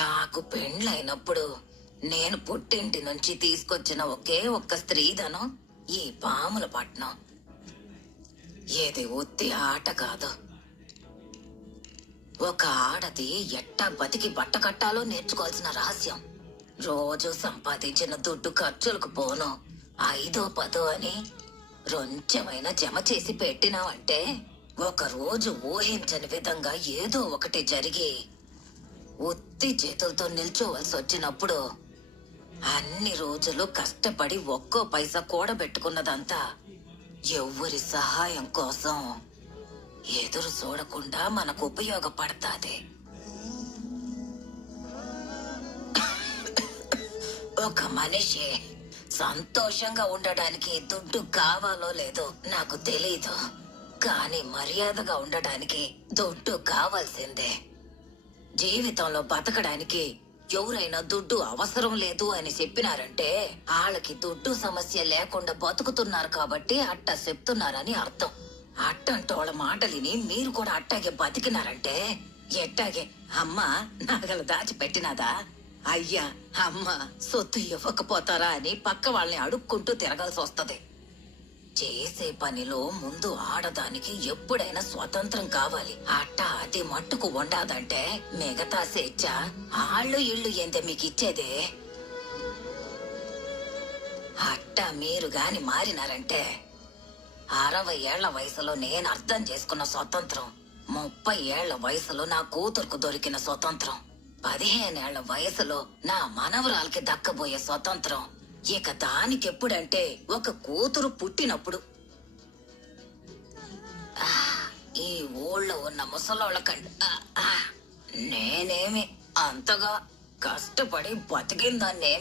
నాకు పెండ్లైనప్పుడు నేను పుట్టింటి నుంచి తీసుకొచ్చిన ఒకే ఒక్క స్త్రీధనం ఈ పాముల పట్నం. ఇది ఉత్తి ఆట కాదు. ఒక ఆడది ఎట్టా బతికి బట్ట కట్టాలో నేర్చుకోవాల్సిన రహస్యం. రోజు సంపాదించిన దుడ్డు ఖర్చులకు పోను 5-10 అని రొంచెమైనా జమ చేసి పెట్టినావంటే ఒక రోజు ఊహించని విధంగా ఏదో ఒకటి జరిగి ఉత్తి చేతులతో నిల్చోవలసి వచ్చినప్పుడు అన్ని రోజులు కష్టపడి ఒక్కో పైసా కూడబెట్టుకున్నదంతా ఎవ్వరి సహాయం కోసం ఎదురు చూడకుండా మనకు ఉపయోగపడతాది. ఒక మనిషి సంతోషంగా ఉండడానికి దుడ్డు కావాలో లేదో నాకు తెలీదు, కానీ మర్యాదగా ఉండడానికి దుడ్డు కావాల్సిందే. జీవితంలో బతకడానికి ఎవరైనా దుడ్డు అవసరం లేదు అని చెప్పినారంటే వాళ్ళకి దుడ్డు సమస్య లేకుండా బతుకుతున్నారు కాబట్టి అట్ట చెప్తున్నారని అర్థం. అట్టంటోళ్ళ మాటలిని మీరు కూడా అట్టాగే బతికినారంటే ఎట్టాగే అమ్మ నగలు దాచిపెట్టినదా, అయ్యా అమ్మ సొత్తు ఇవ్వకపోతారా అని పక్క వాళ్ళని అడుక్కుంటూ తిరగాల్సి వస్తది. చేసే పనిలో ముందు ఆడదానికి ఎప్పుడైనా స్వతంత్రం కావాలి. అట్ట అది మట్టుకు ఉండాదంటే మిగతా స్వేచ్ఛ ఆళ్ళు ఇళ్ళు ఏందే మీకు ఇచ్చేదే. అట్ట మీరు గాని మారినారంటే 60 ఏళ్ల వయసులో నేను అర్థం చేసుకున్న స్వతంత్రం, 30 ఏళ్ల వయసులో నా కూతురుకు దొరికిన స్వతంత్రం, 15 ఏళ్ల వయసులో నా మనవరాలకి దక్కబోయే స్వతంత్రం ఇక దానికెప్పుడంటే ఒక కూతురు పుట్టినప్పుడు. ఈ ఊళ్ళో ఉన్న ముసలోళ్ళ నేనేమి అంతగా కష్టపడి బతికిందాన్నే